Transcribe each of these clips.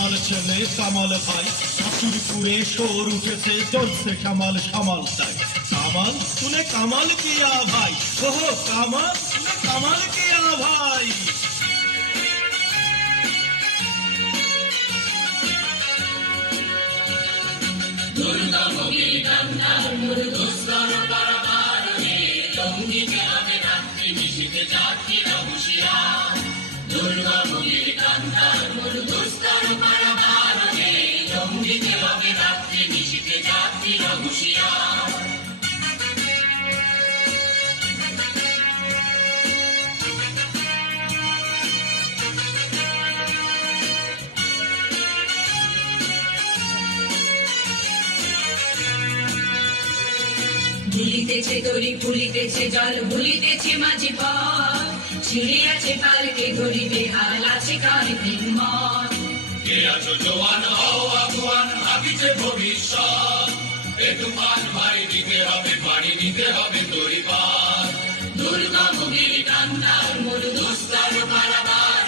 কামাল ছেলে কামাল ভাই আশুরপুরে শোর উঠেছে চলছে কামাল সামাল চাই কামাল তুনে কামাল কিয়া ভাই ওহো কামাল তুনে কামাল কিয়া ভাই দুর্গা ভোগী কান্নার দুস্তর পারাবারে লঙ্ঘিতে হবে রাত্রি নিশীথে যাত্রীরা হুঁশিয়ার দুর্গা ভোগীর কান্নার দুস্তর পারাবারে লঙ্ঘিতে হবে রাত্রি নিশীথে যাত্রীরা হুঁশিয়ার ভুলিতেছে দড়ি ভুলিতেছে জল ভুলিতেছে মাঝি পথ ছিড়িয়াছে পালকে ধরিবে হাল আছে কারে মত কে আছো জোয়ান হও আগুয়ান ভাবিছে ভবিষ্যৎ এ তুফান ভাই দিতে হবে পানি দিতে হবে তরি পার দুর্গা ভোগীর কান্নার মূল দুস্তর পারাবার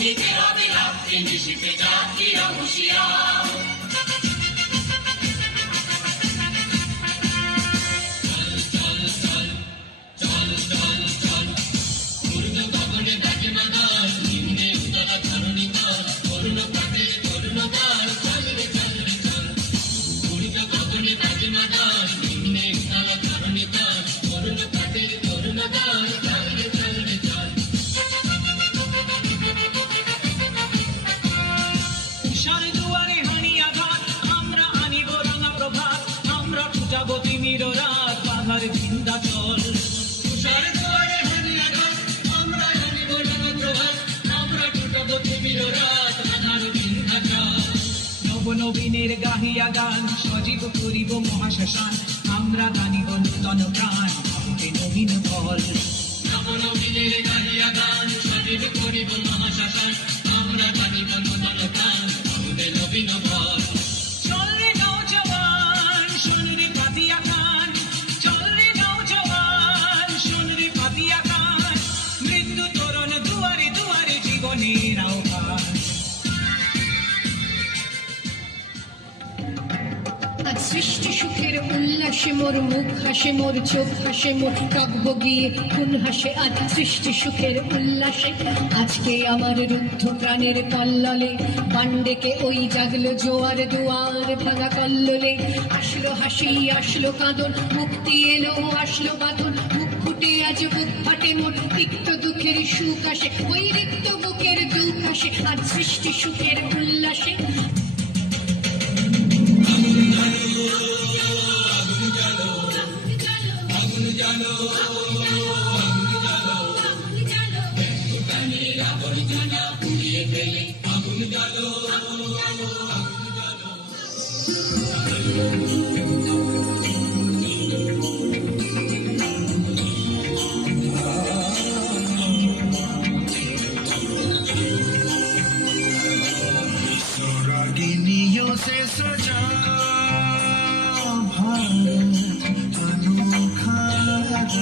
দিতে হবে রাত্রি নিশীথে যাত্রীরা হুঁশিয়ার নবীনের গাহিয়া গান সজীব করিব মহাশ্মশান আমরা গানিব নূতন প্রাণ হবে নবীন ফল নবীনের গাহিয়া গান সজীব করিব মহাশ্মশান আমরা গানিব নূতন প্রাণ হবে নবীন ফল চল রে নওজওয়ান শোন রে পাতিয়া খান চল রে নওজওয়ান শোন রে পাতিয়া খান মৃত্যু তরণ দুয়ারে দুয়ারে জীবনের আহ্বান আজ সৃষ্টি সুখের উল্লাসে মোর মুখ হাসে মোর চোখ হাসে মোর কাব্য গিয়ে খুন হাসে আজ সৃষ্টি সুখের উল্লাসে আজকে আমার রুদ্ধ প্রাণের কল্ললে পাণ্ডেকে ওই জাগলো জোয়ার দুয়ার ভাঙা কল্লোলে আসলো হাসি আসলো কাঁদন মুক্তি এলো আসলো বাঁধন মুখ ফুটে আজ বুক ফাটে মোর তিক্ত দুঃখের সুখ আসে ওই রিক্ত বুকের দুঃখ আসে আজ সৃষ্টি সুখের উল্লাসে रागिनियों से सजा भारत अनोखा राग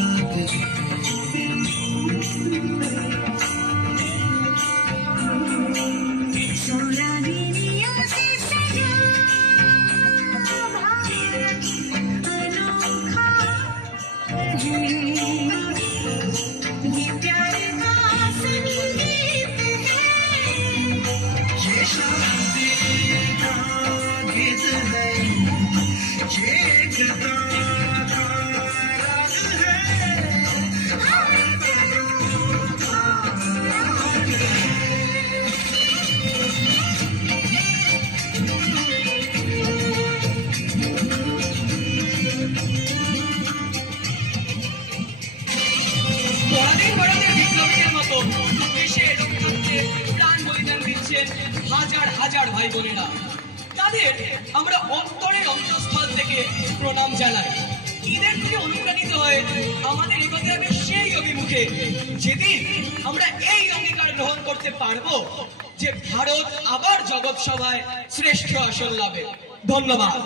হাজার হাজার ভাই বোনেরা তাদের আমরা অন্তরের অন্তঃস্থল থেকে প্রণাম জানাই ঈদের থেকে অনুপ্রাণিত হয়ে আমাদের এগোতে হবে সেই অভিমুখে যেদিন আমরা এই অঙ্গীকার গ্রহণ করতে পারবো যে ভারত আবার জগৎ সভায় শ্রেষ্ঠ আসন লাভে। ধন্যবাদ।